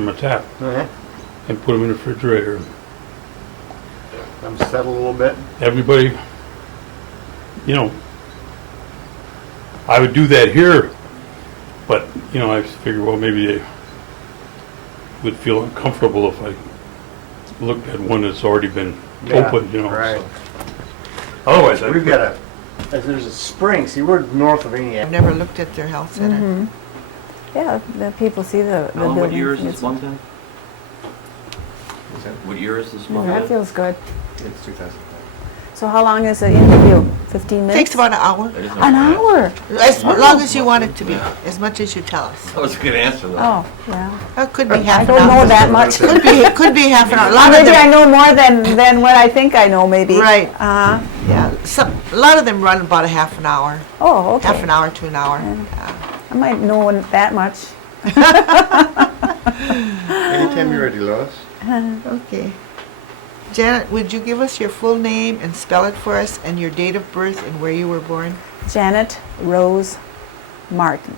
from a tap Okay. and put them in the refrigerator. I'm settled a little bit. Everybody, you know, I would do that here, but, you know, I figured, well, maybe they would feel uncomfortable if I looked at one that's already been Yeah, opened, you know. right. So. Otherwise, We've got there's a spring. See, we're north of I've Indiana. never looked at their health center. Yeah, the people see the Alan, what building. year is It's- this one then? What year is this one? That feels good. It's 2005. So how long is the interview? 15 minutes? Takes about an hour. That isn't An bad. hour? As long as you want it to be, as much as you tell us. That was a good answer though. Oh, yeah. It could be I half an don't know hour. that much. Could be half an hour. A lot of Maybe I them, know more than what I think I know, maybe. Right. Uh-huh. yeah, a lot of them run about a half an hour, Oh, okay. half an hour to an hour. I might know that much. Anytime you're ready, Lois. Okay. Janet, would you give us your full name and spell it for us, and your date of birth and where you were born? Janet Rose Martin.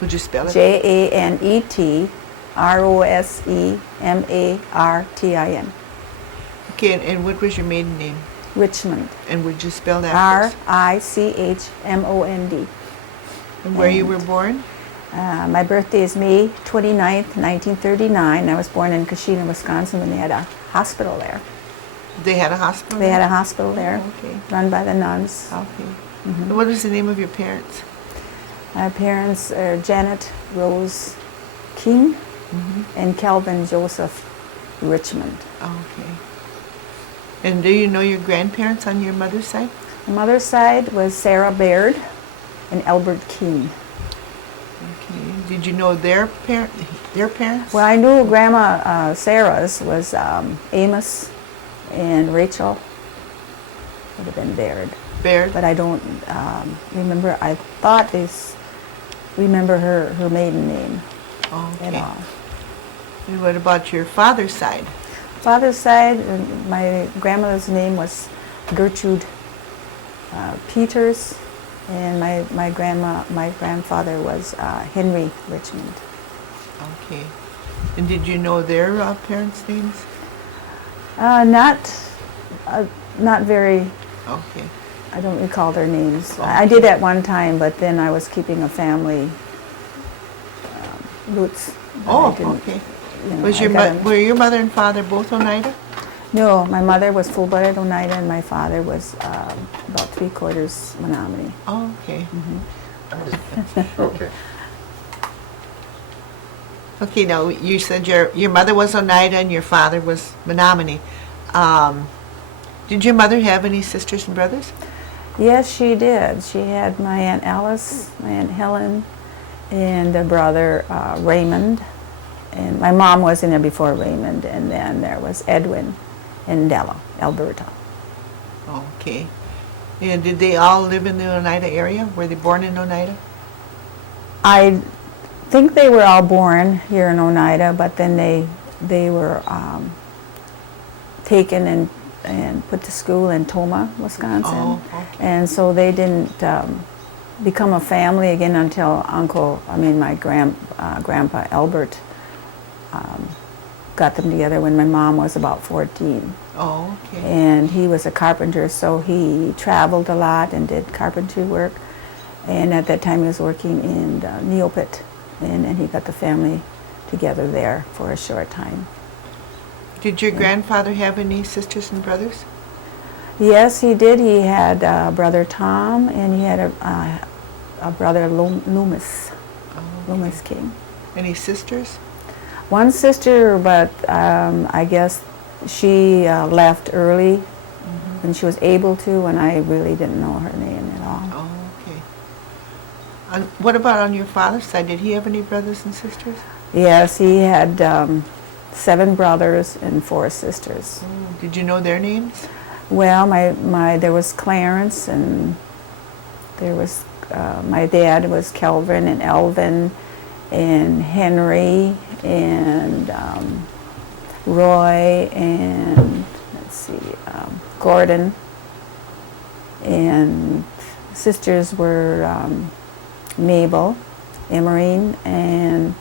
Would you spell it? JANETROSEMARTIN. Okay, and what was your maiden name? Richmond. And would you spell that for us? RICHMOND. And where you were born? My birthday is May 29th, 1939. I was born in Kashina, Wisconsin, and they had a hospital there. They had a hospital? They had a hospital there, Okay. run by the nuns. Okay. And what is the name of your parents? My parents are Janet Rose King and Calvin Joseph Richmond. Okay. And do you know your grandparents on your mother's side? My mother's side was Sarah Baird and Albert King. Okay. Did you know their parents? Well, I knew Grandma Sarah's was Amos and Rachel. Would have been Baird. Baird. But I don't remember. I thought remember her maiden name at Okay. all. And what about your father's side? Father's side, my grandmother's name was Gertrude Peters, and my grandfather was Henry Richmond. Okay. And did you know their parents' names? Not very. Okay. I don't recall their names. I did at one time, but then I was keeping a family roots. but I Oh, didn't, okay. you know, Was I your got 'em- were your mother and father both Oneida? No, my mother was full-blooded Oneida, and my father was about 3/4 Menominee. Oh, okay. Okay. Okay, now you said your mother was Oneida and your father was Menominee. Did your mother have any sisters and brothers? Yes, she did. She had my Aunt Alice, my Aunt Helen, and a brother, Raymond. And my mom was in there before Raymond, and then there was Edwin in Della, Alberta. Okay. And did they all live in the Oneida area? Were they born in Oneida? I think they were all born here in Oneida, but then they were taken and put to school in Tomah, Wisconsin. Oh, okay. And so they didn't become a family again until my grandpa Albert got them together when my mom was about 14. Oh, okay. And he was a carpenter, so he traveled a lot and did carpentry work. And at that time he was working in Neopit, and he got the family together there for a short time. Did your grandfather have any sisters and brothers? Yes, he did. He had brother Tom, and he had a brother Loomis, Loomis King. Any sisters? One sister, but I guess she left early when she was able to, and I really didn't know her name at all. Oh, okay. What about on your father's side? Did he have any brothers and sisters? Yes, he had 7 brothers and 4 sisters. Oh, did you know their names? Well, there was Clarence, and there was my dad was Kelvin and Elvin and Henry and Roy and Gordon, and sisters were Mabel, Emerine, and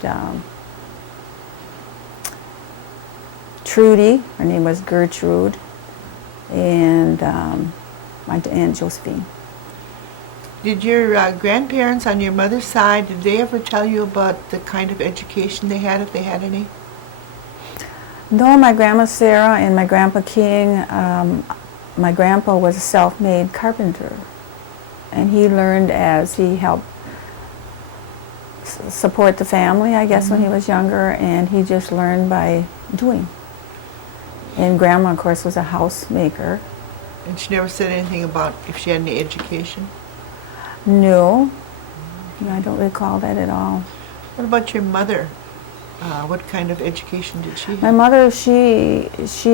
Trudy, her name was Gertrude, and my Aunt Josephine. Did your grandparents on your mother's side, did they ever tell you about the kind of education they had, if they had any? No, my grandma Sarah and my grandpa King, my grandpa was a self-made carpenter, and he learned as he helped support the family, I guess, when he was younger, and he just learned by doing. And grandma, of course, was a housemaker. And she never said anything about if she had any education? No, I don't recall that at all. What about your mother? What kind of education did she have? My mother, she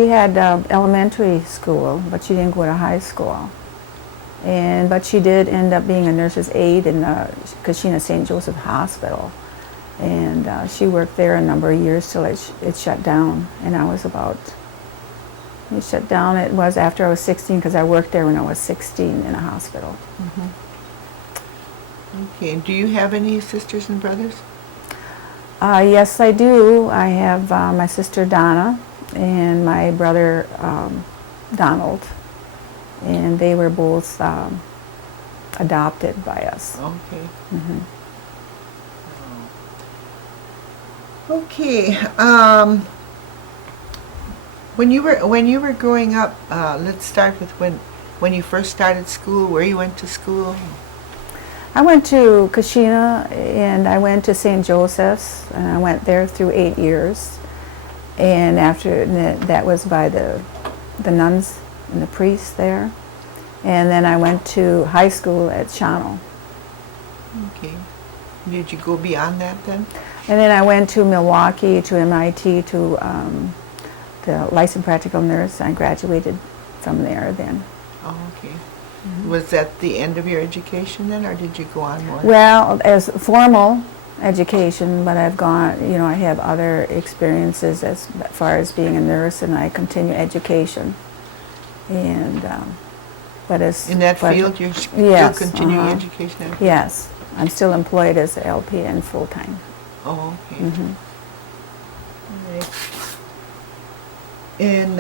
had elementary school, but she didn't go to high school. But she did end up being a nurse's aide in Kashina St. Joseph Hospital. And she worked there a number of years till it shut down. And I was it shut down, it was after I was 16, because I worked there when I was 16 in a hospital. Okay, and do you have any sisters and brothers? Yes, I do. I have my sister Donna and my brother Donald. And they were both adopted by us. Okay. Mm-hmm. Okay. When you were growing up, let's start with when you first started school, where you went to school. I went to Kashina, and I went to St. Joseph's, and I went there through 8 years. And after that was by the nuns and the priests there. And then I went to high school at Shawano. Okay. Did you go beyond that then? And then I went to Milwaukee, to MIT, to the licensed practical nurse. I graduated from there then. Oh, okay. Was that the end of your education then, or did you go on more? Well, as formal education, but I've gone, I have other experiences as far as being a nurse, and I continue education. And, but as... In that field, you're still continuing education? Yes. I'm still employed as an LPN full-time. Oh, okay. Mm-hmm. All right. And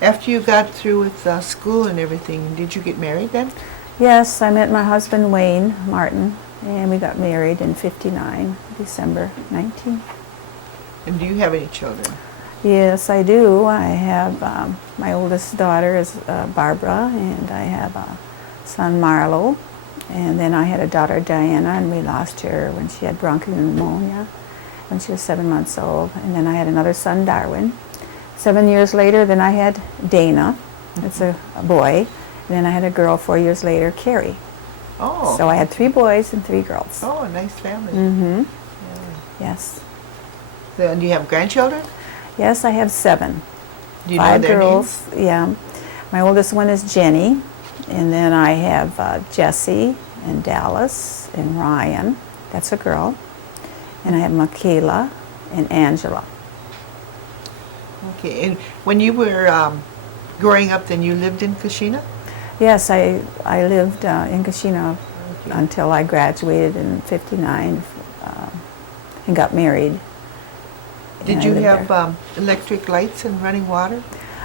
after you got through with school and everything, did you get married then? Yes, I met my husband, Wayne Martin, and we got married in '59, December 19. And do you have any children? Yes, I do. I have, my oldest daughter is Barbara, and I have a son, Marlo. And then I had a daughter, Diana, and we lost her when she had bronchial pneumonia when she was 7 months old. And then I had another son, Darwin. 7 years later, then I had Dana. That's a boy. And then I had a girl 4 years later, Carrie. Oh. So I had 3 boys and 3 girls. Oh, a nice family. Mm-hmm. Yeah. Yes. So, and do you have grandchildren? Yes, I have 7. Do you know 5 their girls. names? Yeah. My oldest one is Jenny. And then I have Jessie and Dallas and Ryan. That's a girl. And I have Michaela and Angela. Okay, and when you were growing up, then you lived in Kashina? Yes, I lived in Kashina until I graduated in '59 and got married. Did And I you lived have electric lights and running water?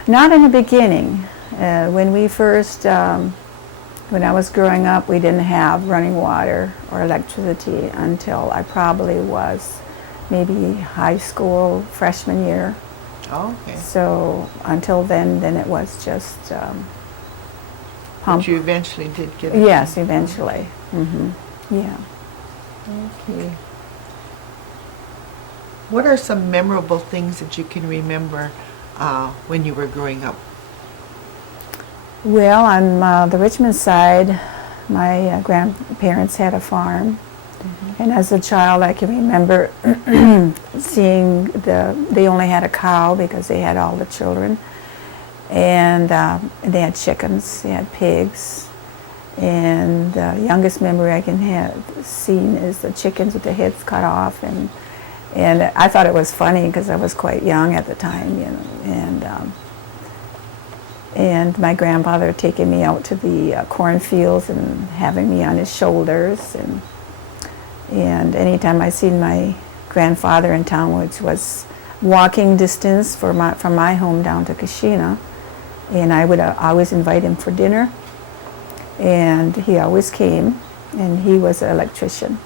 Not in the beginning. When we first, when I was growing up, we didn't have running water or electricity until I probably was maybe high school, freshman year. Oh, okay. So until then it was just pump. But you eventually did get it? Yes, eventually. Mm-hmm. Yeah. Okay. What are some memorable things that you can remember when you were growing up? Well, on the Richmond side, my grandparents had a farm. And as a child, I can remember seeing they only had a cow because they had all the children. And they had chickens, they had pigs. And the youngest memory I can have seen is the chickens with the heads cut off. And I thought it was funny because I was quite young at the time, and my grandfather taking me out to the cornfields and having me on his shoulders. And anytime I seen my grandfather in town, which was walking distance from my home down to Kashina, and I would always invite him for dinner, and he always came, and he was an electrician,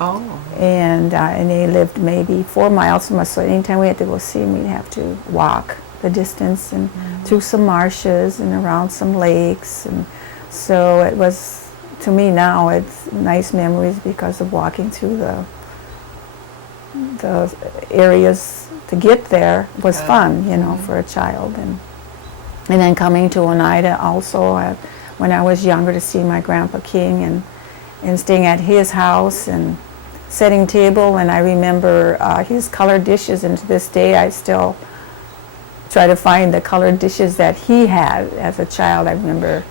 Oh, and he lived maybe 4 miles from us, so anytime we had to go see him, we'd have to walk the distance and through some marshes and around some lakes, and so it was, to me now, it's nice memories because of walking through the areas to get there was fun, you know, for a child, and then coming to Oneida also when I was younger to see my Grandpa King and staying at his house and setting table, and I remember his colored dishes, and to this day I still try to find the colored dishes that he had as a child. I remember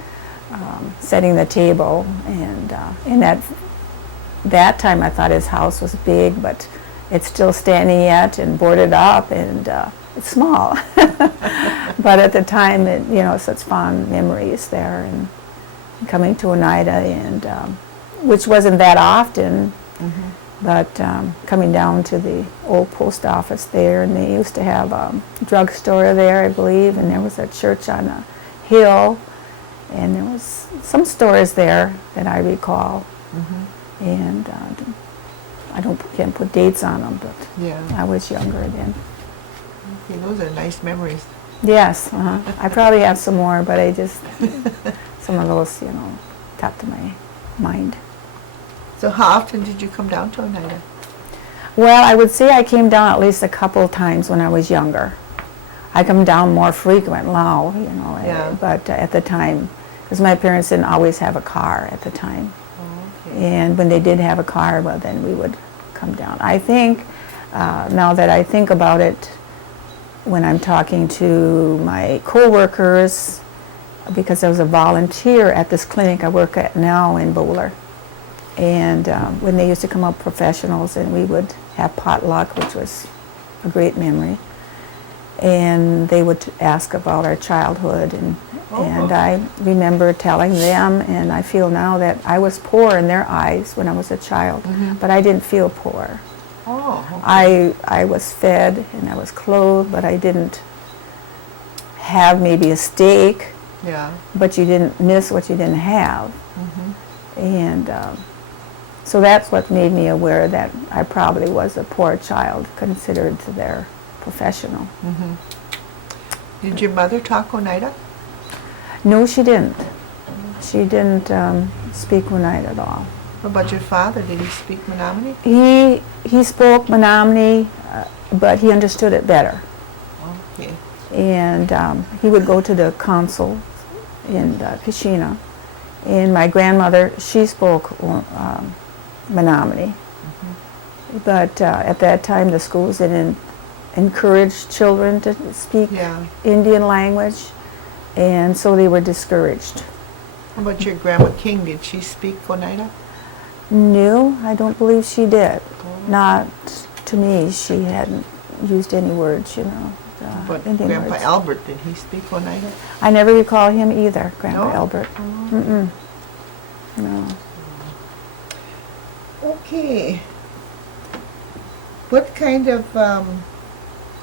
setting the table, and in that time I thought his house was big, but it's still standing yet and boarded up, and it's small. But at the time, such fond memories there, and coming to Oneida, and which wasn't that often, but coming down to the old post office there, and they used to have a drugstore there, I believe, and there was a church on a hill, and there was some stores there that I recall, and can't put dates on them, but yeah. I was younger then. Okay, those are nice memories. Yes, I probably have some more, but I just, some of those, top to my mind. So how often did you come down to Oneida? Well, I would say I came down at least a couple times when I was younger. I come down more frequent now, Yeah. but at the time, because my parents didn't always have a car at the time. Oh, okay. And when they did have a car, well, then we would come down. I think, now that I think about it, when I'm talking to my coworkers, because I was a volunteer at this clinic I work at now in Bowler, and when they used to come up professionals, and we would have potluck, which was a great memory, and they would ask about our childhood, and I remember telling them, and I feel now that I was poor in their eyes when I was a child, but I didn't feel poor. Oh, okay. I was fed and I was clothed, but I didn't have maybe a steak, Yeah. but you didn't miss what you didn't have. And so that's what made me aware that I probably was a poor child considered to their professional. Did your mother talk Oneida? No, she didn't. She didn't speak Oneida at all. What about your father? Did he speak Menominee? He spoke Menominee, but he understood it better. Okay. And he would go to the consul in Kashina. And my grandmother, she spoke Menominee. But at that time, the schools didn't encourage children to speak Yeah. Indian language, and so they were discouraged. How about your Grandma King? Did she speak Oneida? No, I don't believe she did. Not to me. She hadn't used any words, But Indian Grandpa words. Albert, did he speak Oneida? I never recall him either, Grandpa No? Albert. Mm-mm. No. Okay. What kind of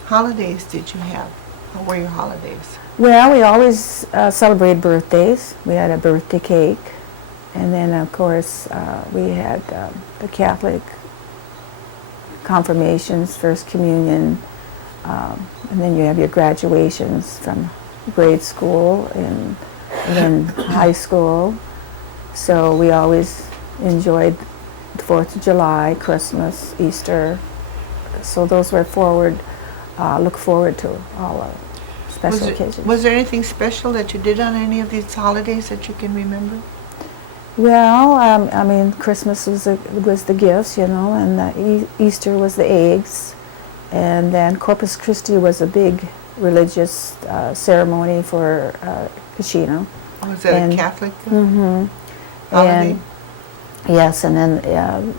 holidays did you have? How were your holidays? Well, we always celebrated birthdays. We had a birthday cake. And then, of course, we had the Catholic confirmations, First Communion, and then you have your graduations from grade school and then high school. So we always enjoyed the 4th of July, Christmas, Easter. So those were look forward to all our special occasions. Was there anything special that you did on any of these holidays that you can remember? Well, I mean, Christmas was the gifts, and Easter was the eggs, and then Corpus Christi was a big religious ceremony for Kashina. Was that And- a Catholic Mm-hmm. holiday? Yes, and then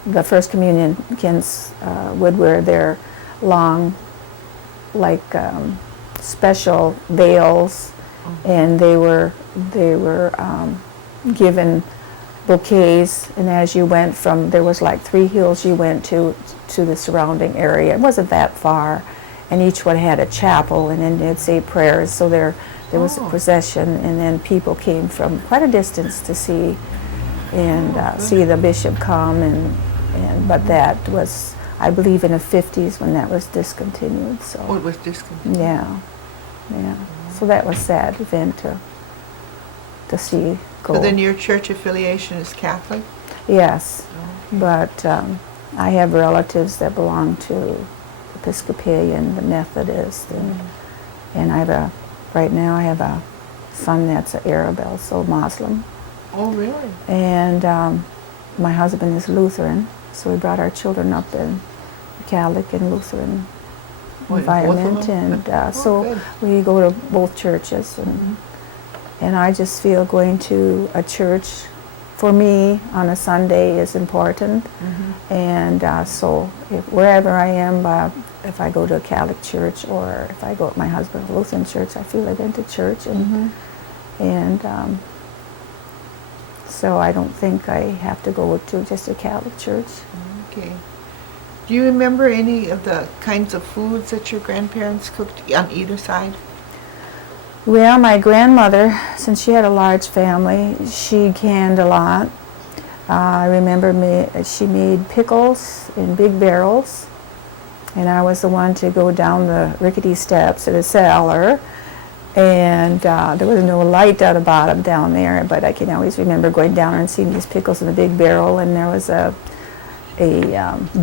the First Communion kids would wear their long, special veils, and they were given bouquets. And as you went there was 3 hills you went to the surrounding area. It wasn't that far, and each one had a chapel, and then they'd say prayers. So there was a Oh. procession, and then people came from quite a distance to see see the bishop come, but that was, I believe, in the 50s when that was discontinued. So Oh, it was discontinued. yeah. So that was sad event to see go. So then your church affiliation is Catholic? Yes, but I have relatives that belong to Episcopalian, the Methodist, and right now I have a son that's an Arab, also Muslim, Oh, really? and my husband is Lutheran, so we brought our children up in Catholic and Lutheran Oh, both of environment, them? and Oh, so good. we go to both churches, and I just feel going to a church for me on a Sunday is important, and so wherever I am, if I go to a Catholic church or if I go with my husband to a Lutheran church, I feel I've been to church, and so I don't think I have to go to just a Catholic church. Okay. Do you remember any of the kinds of foods that your grandparents cooked on either side? Well, my grandmother, since she had a large family, she canned a lot. I remember she made pickles in big barrels, and I was the one to go down the rickety steps to the cellar, and there was no light at the bottom down there, but I can always remember going down and seeing these pickles in a big barrel, and there was a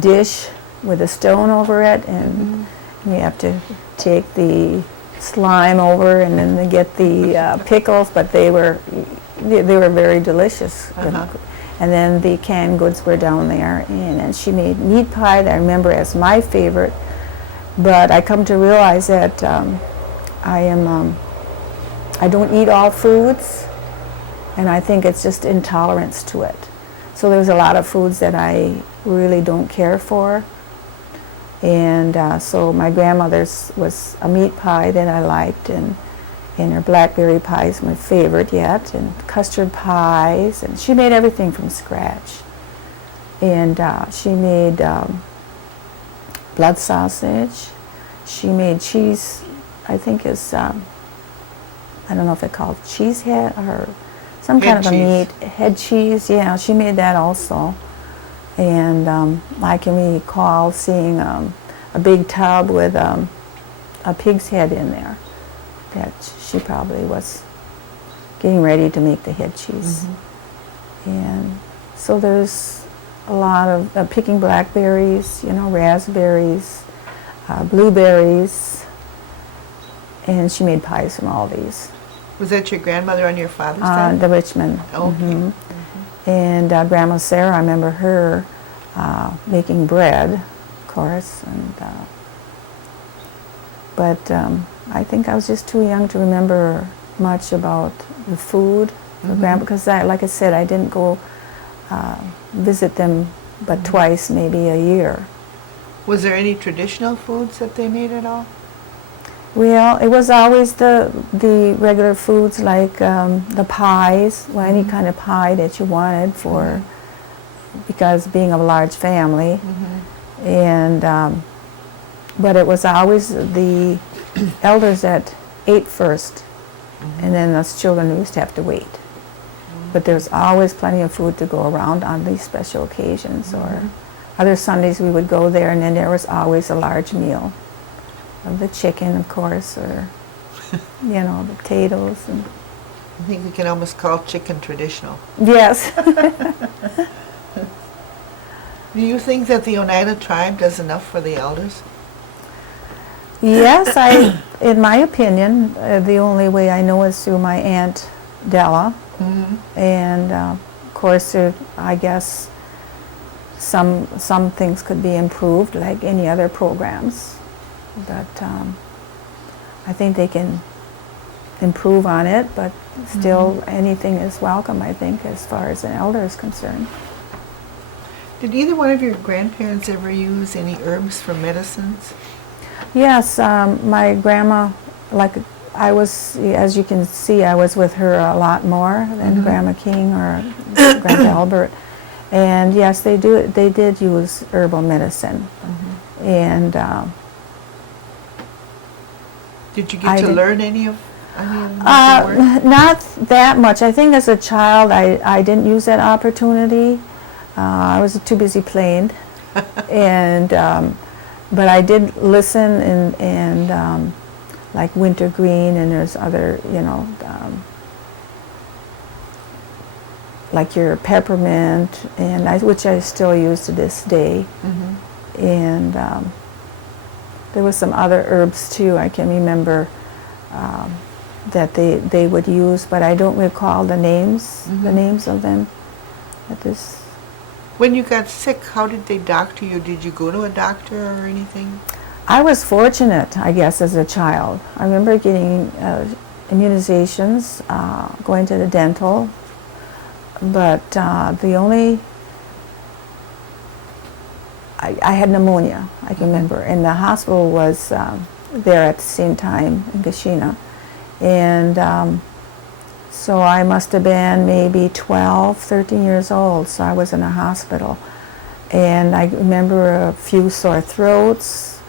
dish with a stone over it, and you have to take the slime over and then they get the pickles, but they were very delicious. And then the canned goods were down there, and she made meat pie that I remember as my favorite, but I come to realize that I don't eat all foods, and I think it's just intolerance to it. So there's a lot of foods that I really don't care for. And so my grandmother's was a meat pie that I liked, and her blackberry pie is my favorite yet, and custard pies, and she made everything from scratch. And she made blood sausage. She made cheese, I think is, I don't know if it's called cheese head or some kind of a meat, head cheese, yeah, she made that also. And I can recall seeing a big tub with a pig's head in there that she probably was getting ready to make the head cheese. And so there's a lot of picking blackberries, raspberries, blueberries, and she made pies from all these. Was that your grandmother on your father's side? The Richmond. Okay. And Grandma Sarah, I remember her making bread, of course, and but I think I was just too young to remember much about the food for Grandma, because like I said, I didn't go visit them but twice, maybe a year. Was there any traditional foods that they made at all? Well, it was always the regular foods like the pies, well, any kind of pie that you wanted for, because being a large family, and but it was always the elders that ate first, and then us children used to have to wait. But there's always plenty of food to go around on these special occasions, or other Sundays we would go there, and then there was always a large meal of the chicken, of course, or the potatoes. And I think we can almost call chicken traditional. yes. Do you think that the Oneida tribe does enough for the elders? Yes, in my opinion, the only way I know is through my Aunt Della. And of course, I guess some things could be improved, like any other programs. But I think they can improve on it, but still anything is welcome, I think, as far as an elder is concerned. Did either one of your grandparents ever use any herbs for medicines? Yes, my grandma, I was, as you can see, I was with her a lot more than Grandma King or Grandpa Albert. And yes, they did use herbal medicine. And Did you I get to did- learn any of the words? Not that much. I think as a child, I didn't use that opportunity. I was too busy playing, and but I did listen and like wintergreen, and there's other, like your peppermint, and which I still use to this day. Mm-hmm. And there was some other herbs too. I can remember that they would use, but I don't recall the names of them at this. When you got sick, how did they doctor you? Did you go to a doctor or anything? I was fortunate, I guess, as a child. I remember getting immunizations, going to the dental, but I had pneumonia, I can remember, and the hospital was there at the same time in Kashina. And so I must have been maybe 12, 13 years old, so I was in a hospital. And I remember a few sore throats.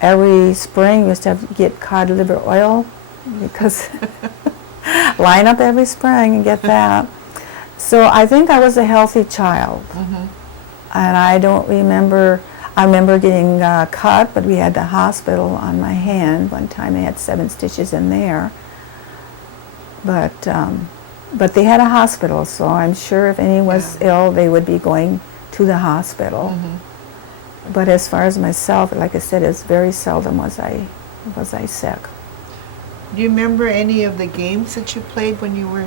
Every spring we used to have to get cod liver oil because line up every spring and get that. So I think I was a healthy child. Mm-hmm. And I don't remember, I remember getting cut, but we had the hospital on my hand. One time I had 7 stitches in there. But they had a hospital, so I'm sure if anyone was ill, they would be going to the hospital. Mm-hmm. But as far as myself, like I said, it's very seldom was I sick. Do you remember any of the games that you played when you were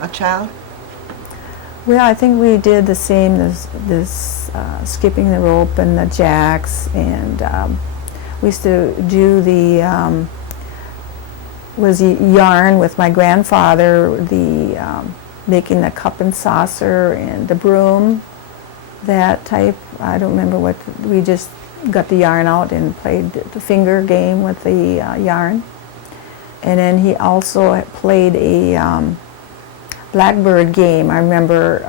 a child? Well, I think we did the same, this skipping the rope and the jacks, and we used to do the was yarn with my grandfather, the making the cup and saucer and the broom, that type. I don't remember what, we just got the yarn out and played the finger game with the yarn. And then he also played a blackbird game. I remember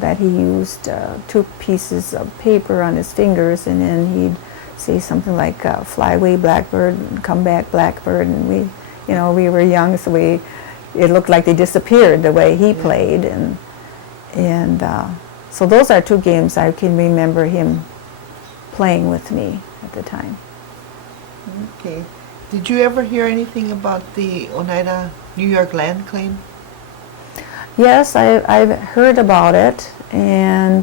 that he used 2 pieces of paper on his fingers, and then he'd say something like fly away blackbird and come back blackbird, and we were young, so it looked like they disappeared the way he played, and so those are 2 games I can remember him playing with me at the time. Okay. Did you ever hear anything about the Oneida New York land claim? Yes, I've heard about it, and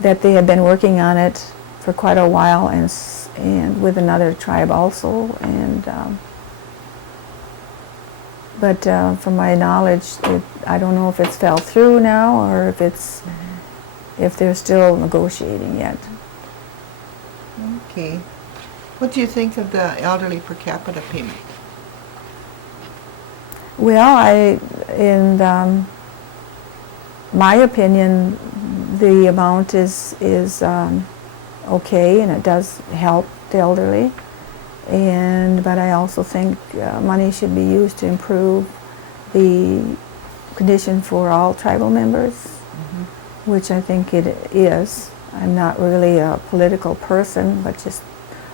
that they had been working on it for quite a while, and with another tribe also, and but from my knowledge, I don't know if it's fell through now or if they're still negotiating yet. Okay. What do you think of the elderly per capita payment? Well, in my opinion, the amount is okay, and it does help the elderly. But I also think money should be used to improve the condition for all tribal members, which I think it is. I'm not really a political person, but just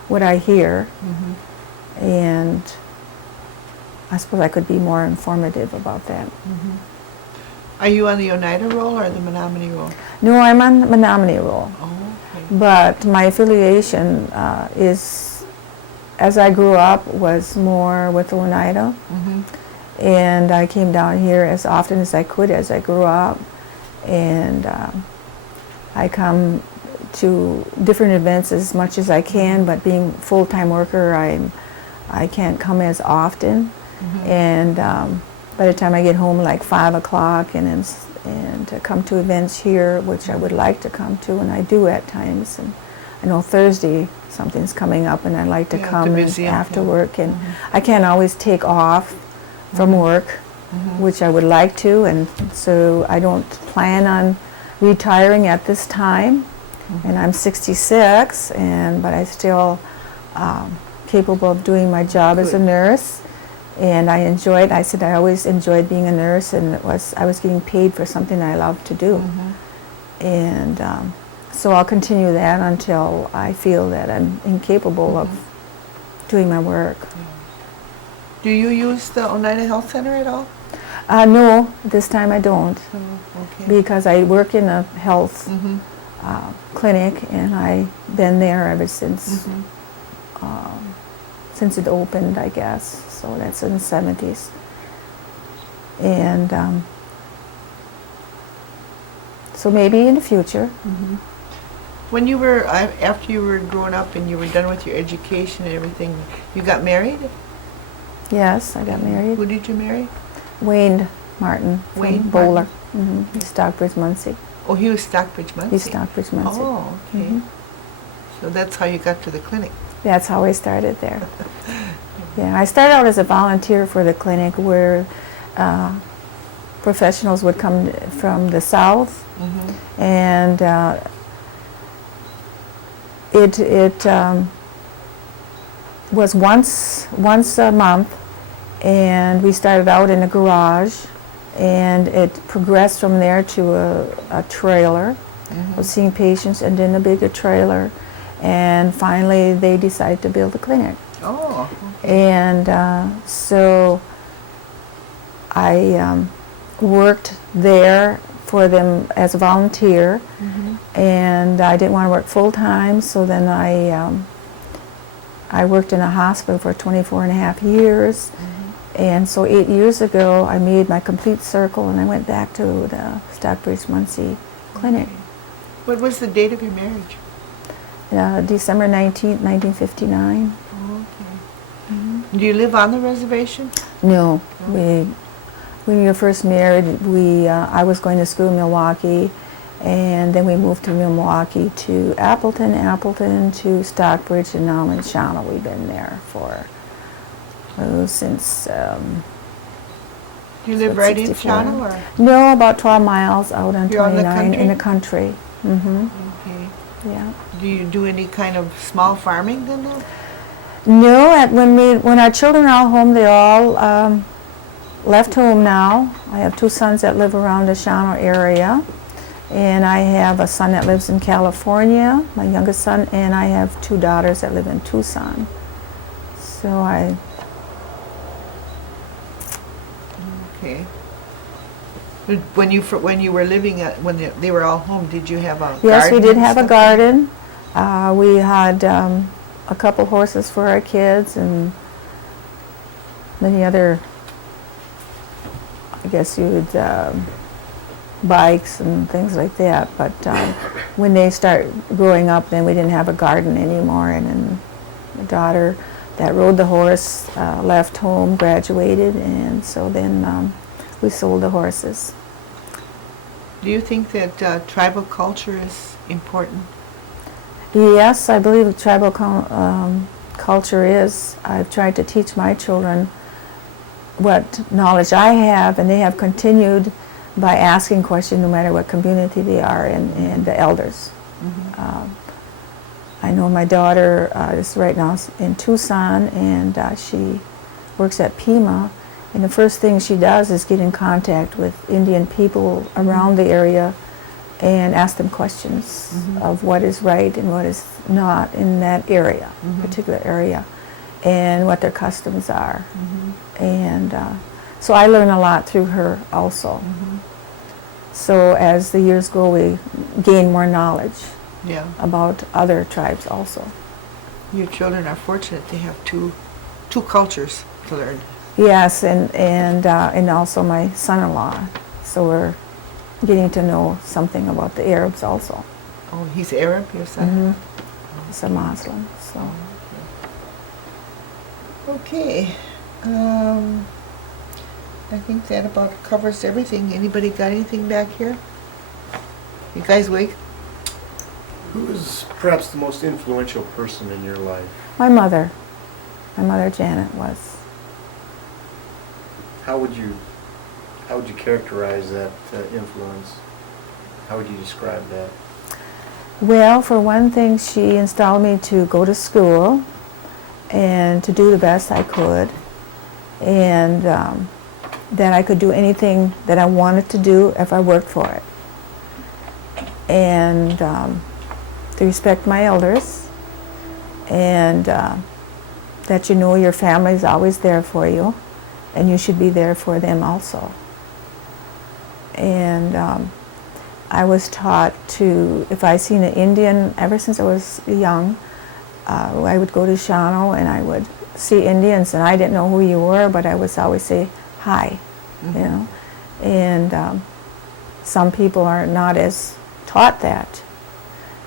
what I hear. And I suppose I could be more informative about that. Are you on the Oneida roll or the Menominee roll? No, I'm on the Menominee roll. Oh, okay. But my affiliation is, as I grew up, was more with Oneida. And I came down here as often as I could as I grew up. And I come to different events as much as I can, but being full-time worker, I can't come as often. And by the time I get home, like 5 o'clock, and to come to events here, which I would like to come to, and I do at times. And I know Thursday something's coming up, and I'd like to come after work. And I can't always take off from work, which I would like to, and so I don't plan on retiring at this time. And I'm 66, but I still capable of doing my job as a nurse. And I enjoyed, I said I always enjoyed being a nurse, and I was getting paid for something I love to do. And so I'll continue that until I feel that I'm incapable of doing my work. Do you use the Oneida Health Center at all? No, this time I don't, Okay. because I work in a health Mm-hmm. clinic, and I've been there ever since Mm-hmm. since it opened, I guess. So that's in the 70s. And so maybe in the future. When you were, after you were growing up and you were done with your education and everything, you got married? Yes, I got married. Who did you marry? Wayne Martin from Wayne Bowler. He's Stockbridge, Muncie. Oh, he was Stockbridge, Muncie. He's Stockbridge, Muncie. Oh, okay. Mhm. So that's how you got to the clinic. That's how I started there. Yeah, I started out as a volunteer for the clinic, where professionals would come from the south, and it was once a month, and we started out in a garage, and it progressed from there to a trailer of seeing patients, and then a bigger trailer, and finally they decided to build a clinic. Oh, And so I worked there for them as a volunteer, and I didn't want to work full time, so then I worked in a hospital for 24 and a half years. And so 8 years ago, I made my complete circle, and I went back to the Stockbridge, Muncie clinic. what was the date of your marriage? December 19th, 1959. Do you live on the reservation? No, when we were first married, I was going to school in Milwaukee, and then we moved to Milwaukee to Appleton to Stockbridge, and now in Shawnee. We've been there for since. Do you live right in 64. Shawnee, or? No, about 12 miles out on You're on the 29 in the country? country. Okay. Yeah. Do you do any kind of small farming then? Though? No, when our children are all home, they're all left home now. I have two sons that live around the Shawnee area, and I have a son that lives in California, my youngest son, and I have two daughters that live in Tucson. So Okay. When you were living when they were all home, did you have a garden? yes, we did and have a stuff? garden. We had a couple horses for our kids, and many other, I guess you would, bikes and things like that. But when they start growing up, then we didn't have a garden anymore. And then the daughter that rode the horse left home, graduated, and so then we sold the horses. Do you think that tribal culture is important? Yes, I believe tribal culture is. I've tried to teach my children what knowledge I have, and they have continued by asking questions no matter what community they are in, and the elders. I know my daughter is right now in Tucson, and she works at Pima, and the first thing she does is get in contact with Indian people around the area and ask them questions of what is right and what is not in that area, particular area, and what their customs are. And so I learn a lot through her also. So as the years go, we gain more knowledge Yeah. about other tribes also. Your children are fortunate to have two cultures to learn. Yes, and also my son-in-law. So we're getting to know something about the Arabs also. Oh, he's Arab, your son? He's a Muslim, so. Okay. I think that about covers everything. Anybody got anything back here? You guys wake? Who is perhaps the most influential person in your life? My mother Janet was. How would you characterize that influence? How would you describe that? Well, for one thing, she installed me to go to school and to do the best I could, and that I could do anything that I wanted to do if I worked for it. And to respect my elders, and that you know your family's always there for you, and you should be there for them also. And I was taught to, if I seen an Indian, ever since I was young, I would go to Shawano and I would see Indians, and I didn't know who you were, but I would always say hi, you know. And some people are not as taught that.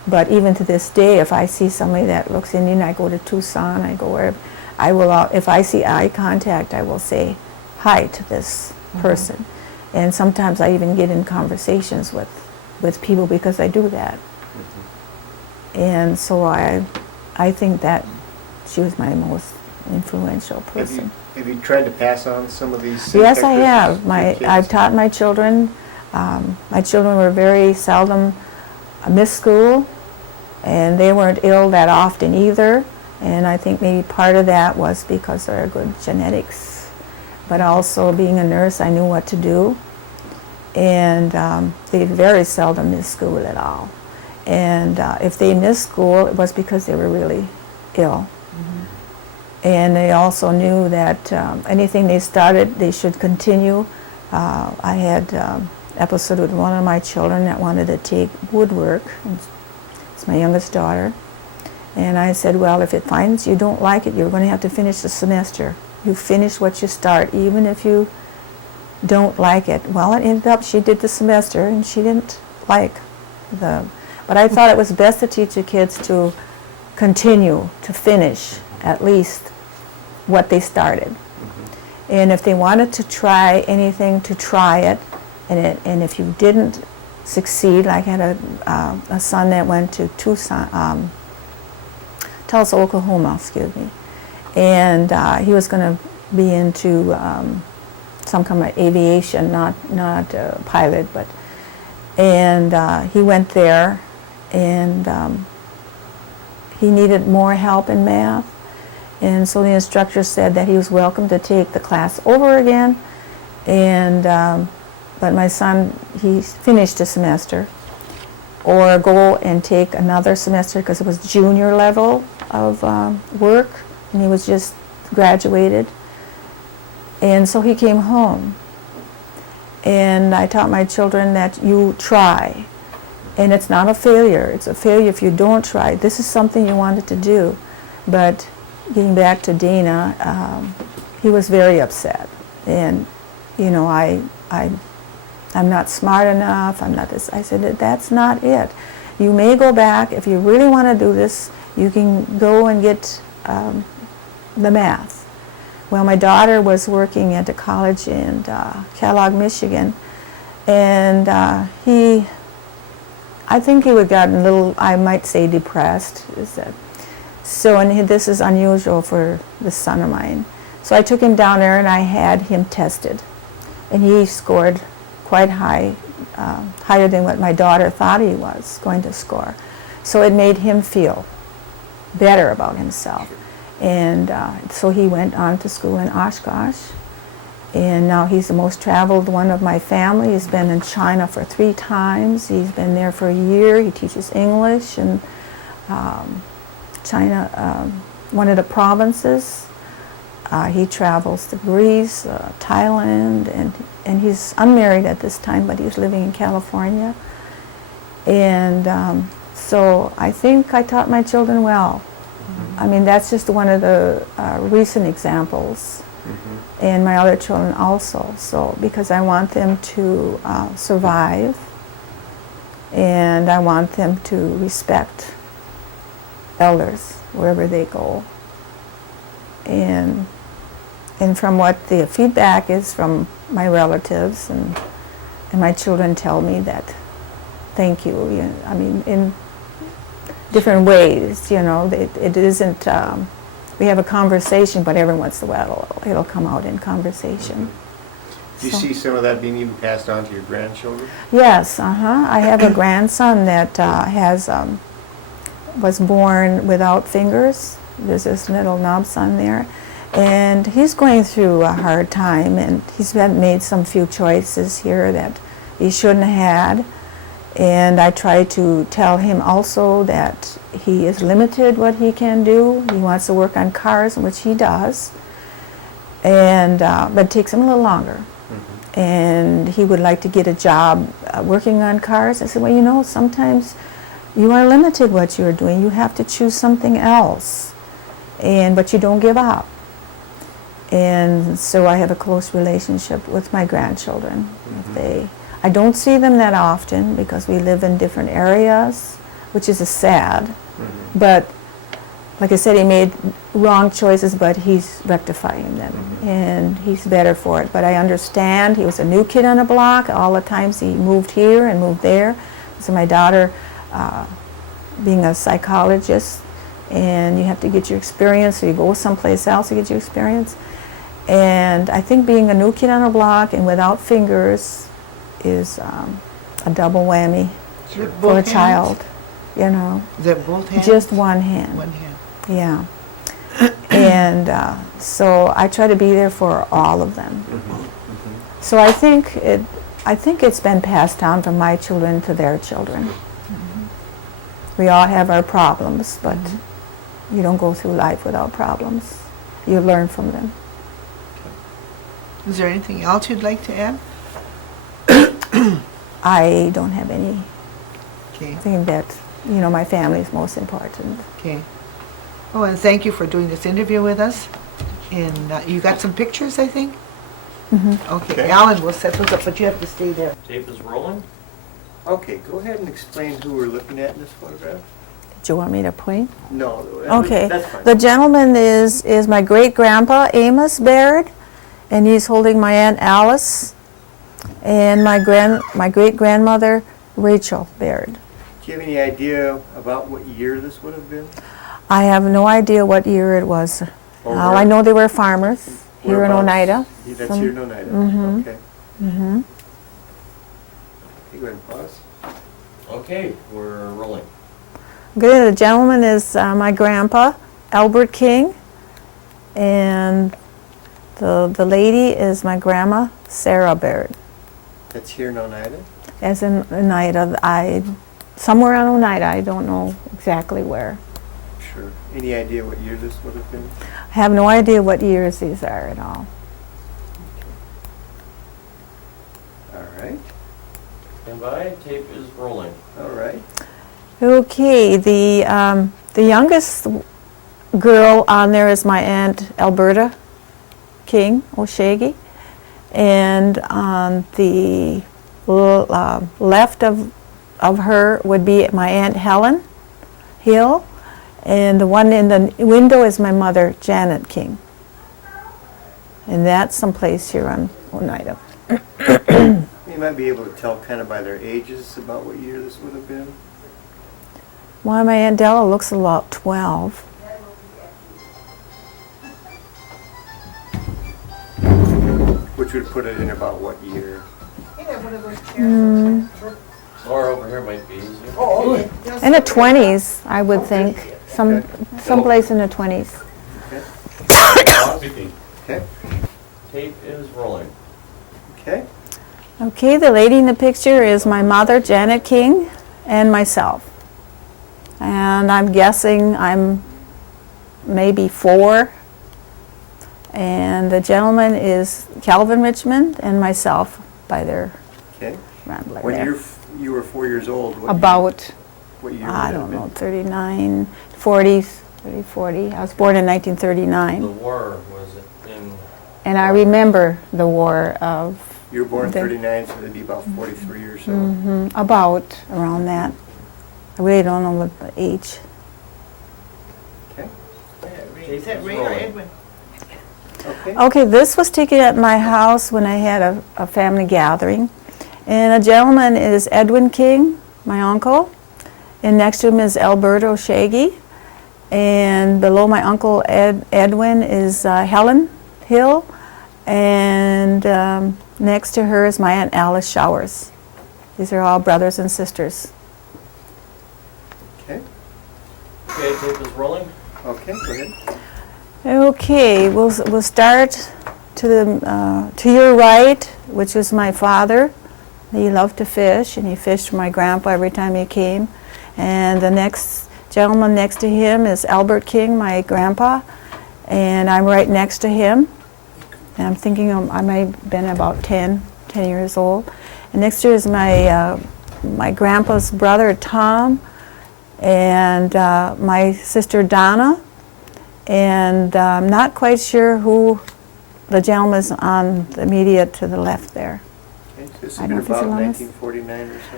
But even to this day, if I see somebody that looks Indian, I go to Tucson, I go wherever, I will, if I see eye contact, I will say hi to this person. And sometimes I even get in conversations with people because I do that. And so I think that she was my most influential person. Have you tried to pass on some of these? Yes, I have. to your kids? I've taught my children. My children were very seldom missed school, and they weren't ill that often either. And I think maybe part of that was because of their good genetics. But also being a nurse, I knew what to do. And they very seldom missed school at all. And if they missed school, it was because they were really ill. And they also knew that anything they started, they should continue. I had episode with one of my children that wanted to take woodwork. It's my youngest daughter. And I said, well, if it finds you don't like it, you're going to have to finish the semester. You finish what you start, even if you don't like it. Well, it ended up she did the semester, and she didn't like the... But I thought it was best to teach the kids to continue, to finish at least what they started. And if they wanted to try anything, to try it. And if you didn't succeed, like I had a son that went to Tucson, Tulsa, Oklahoma, excuse me. And he was going to be into some kind of aviation, not pilot, but. And he went there, and he needed more help in math. And so the instructor said that he was welcome to take the class over again. And but my son, he finished the semester, or go and take another semester because it was junior level of work, and he was just graduated. And so he came home. And I taught my children that you try. And it's not a failure. It's a failure if you don't try. This is something you wanted to do. But getting back to Dana, he was very upset. And, you know, I'm not smart enough, I'm not this. I said, that's not it. You may go back, if you really want to do this, you can go and get the math. Well, my daughter was working at a college in Kellogg, Michigan, and I think he would gotten a little, I might say, depressed. So, and this is unusual for this son of mine. So I took him down there and I had him tested, and he scored quite high, higher than what my daughter thought he was going to score. So it made him feel better about himself. And so he went on to school in Oshkosh, and now he's the most traveled one of my family. He's been in China for 3 times. He's been there for a year. He teaches English in China, one of the provinces. He travels to Greece, Thailand, and he's unmarried at this time, but he's living in California. And so I think I taught my children well. I mean, that's just one of the recent examples. And my other children also. So, because I want them to survive, and I want them to respect elders wherever they go. And from what the feedback is from my relatives, and my children tell me that, thank you. I mean, in different ways, you know, it isn't, we have a conversation, but every once in a while it'll come out in conversation. Do you see some of that being even passed on to your grandchildren? Yes, I have a grandson that was born without fingers. There's this little knob son there. And he's going through a hard time, and he's made some few choices here that he shouldn't have had. And I try to tell him also that he is limited what he can do. He wants to work on cars, which he does, and but it takes him a little longer. And he would like to get a job working on cars. I said, well, you know, sometimes you are limited what you're doing. You have to choose something else, but you don't give up. And so I have a close relationship with my grandchildren. I don't see them that often because we live in different areas, which is sad. But like I said, he made wrong choices, but he's rectifying them, and he's better for it. But I understand he was a new kid on the block. All the times he moved here and moved there. So my daughter, being a psychologist, and you have to get your experience, so you go someplace else to get your experience. And I think being a new kid on the block and without fingers is a double whammy Is it for a both hands? child, you know. Is that both hands? Just one hand. One hand. Yeah. And so I try to be there for all of them. So I think it's been passed down from my children to their children. We all have our problems, but you don't go through life without problems. You learn from them. Is there anything else you'd like to add? I don't have any. Okay. I think that, you know, my family is most important. Okay. Oh, and thank you for doing this interview with us. And you got some pictures, I think? Okay, Alan will set those up, but you have to stay there. Tape is rolling? Okay, go ahead and explain who we're looking at in this photograph. Do you want me to point? No, Okay. that's fine. The gentleman is my great-grandpa, Amos Baird, and he's holding my Aunt Alice, and my great-grandmother, Rachel Baird. Do you have any idea about what year this would have been? I have no idea what year it was. Or All where- I know they were farmers here in whereabouts? Oneida. Yeah, that's Some- here in Oneida. Mhm. Okay. Mm-hmm. Okay, go ahead and pause. Okay, we're rolling. Good. The gentleman is my grandpa, Albert King, and the lady is my grandma, Sarah Baird. That's here in Oneida? As in Oneida, somewhere in Oneida, I don't know exactly where. Sure. Any idea what year this would have been? I have no idea what years these are at all. All right. Stand by, tape is rolling. All right. Okay, the youngest girl on there is my Aunt Alberta King O'Shaggy, and on the left of her would be my Aunt Helen Hill, and the one in the window is my mother, Janet King. And that's someplace here on Oneida. You might be able to tell kind of by their ages about what year this would have been. Why, my Aunt Della looks about 12. Which would put it in about what year? Or over here might be easier. In the 20s, I would think. Someplace in the 20s. Okay. Tape is rolling. Okay. Okay, the lady in the picture is my mother, Janet King, and myself. And I'm guessing I'm maybe 4. And the gentleman is Calvin Richmond and myself by their Okay. rambler When there. you were 4 years old, what About, year, what year would I it don't have know, been? 39, 40s, 40. I was born in The 1939. war was in, And I remember the war of You were born in the- 39, so it'd be about 43 or so. about around that. I really don't know what the age. Okay. Is that Ray or Edwin? Okay. Okay, this was taken at my house when I had a family gathering. And a gentleman is Edwin King, my uncle. And next to him is Alberta O'Shaggy. And below my uncle Edwin is Helen Hill. And next to her is my Aunt Alice Showers. These are all brothers and sisters. Okay. okay, tape is rolling. Okay, go ahead. Okay, we'll start to your right, which was my father, He loved to fish, and he fished for my grandpa every time he came. And the next gentleman next to him is Albert King, my grandpa, and I'm right next to him. And I'm thinking I may have been about 10 years old. And next to is my grandpa's brother, Tom, and my sister, Donna. And I'm not quite sure who the gentleman is on the immediate to the left there. Okay, so this I has been don't know if it's about the longest. 1949 or so?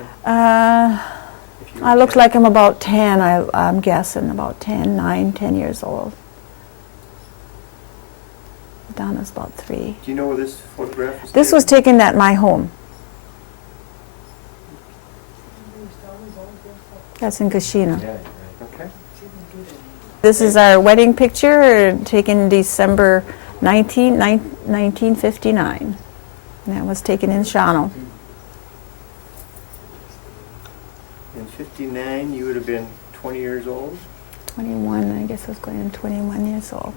If you I were look 10. like I'm about 10, I'm guessing, about 10 years old. Donna's about 3. Do you know where this photograph was This was taken at my home. That's in Kashina. Yeah, you're right. Okay. This is our wedding picture taken December 1959. And that was taken in Shawano. In 59, you would have been 20 years old? 21, I guess I was going on 21 years old.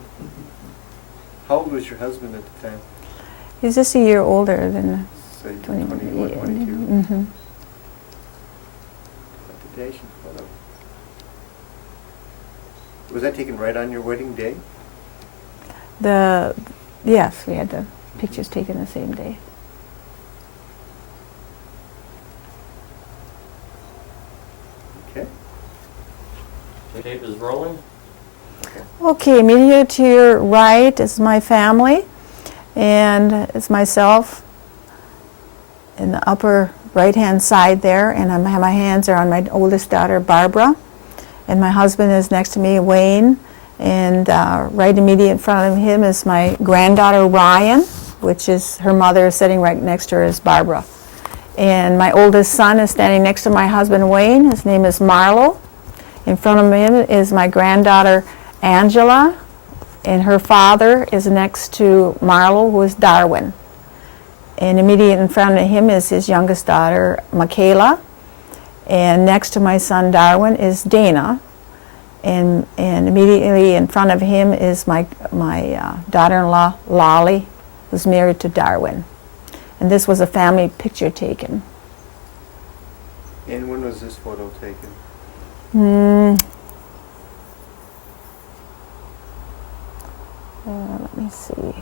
How old was your husband at the time? He's just a year older than Say 21. 21, 22? Mm-hmm. Foundation photo. Was that taken right on your wedding day? Yes, we had the pictures taken the same day. Okay. Tape is rolling. Okay, immediately to your right is my family, and it's myself in the upper right-hand side there, and my hands are on my oldest daughter, Barbara, and my husband is next to me, Wayne, and right immediate in front of him is my granddaughter, Ryan, which is her mother is sitting right next to her is Barbara. And my oldest son is standing next to my husband, Wayne. His name is Marlo. In front of him is my granddaughter, Angela, and her father is next to Marlo, who is Darwin. And immediately in front of him is his youngest daughter, Michaela. And next to my son, Darwin, is Dana. And immediately in front of him is my daughter-in-law, Lolly, who's married to Darwin. And this was a family picture taken. And when was this photo taken? Let me see.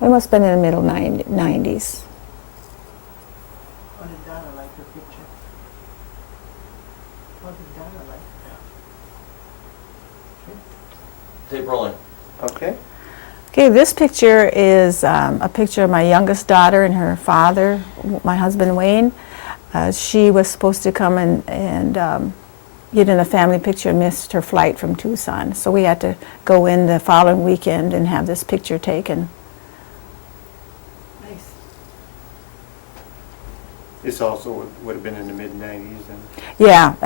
It must have been in the middle 90s. How did Donna like her picture? How did Donna like it? Tape rolling. Okay. Okay, this picture is a picture of my youngest daughter and her father, my husband Wayne. She was supposed to come and get in a family picture and missed her flight from Tucson. So we had to go in the following weekend and have this picture taken. Nice. This also would have been in the mid-90s then? Yeah,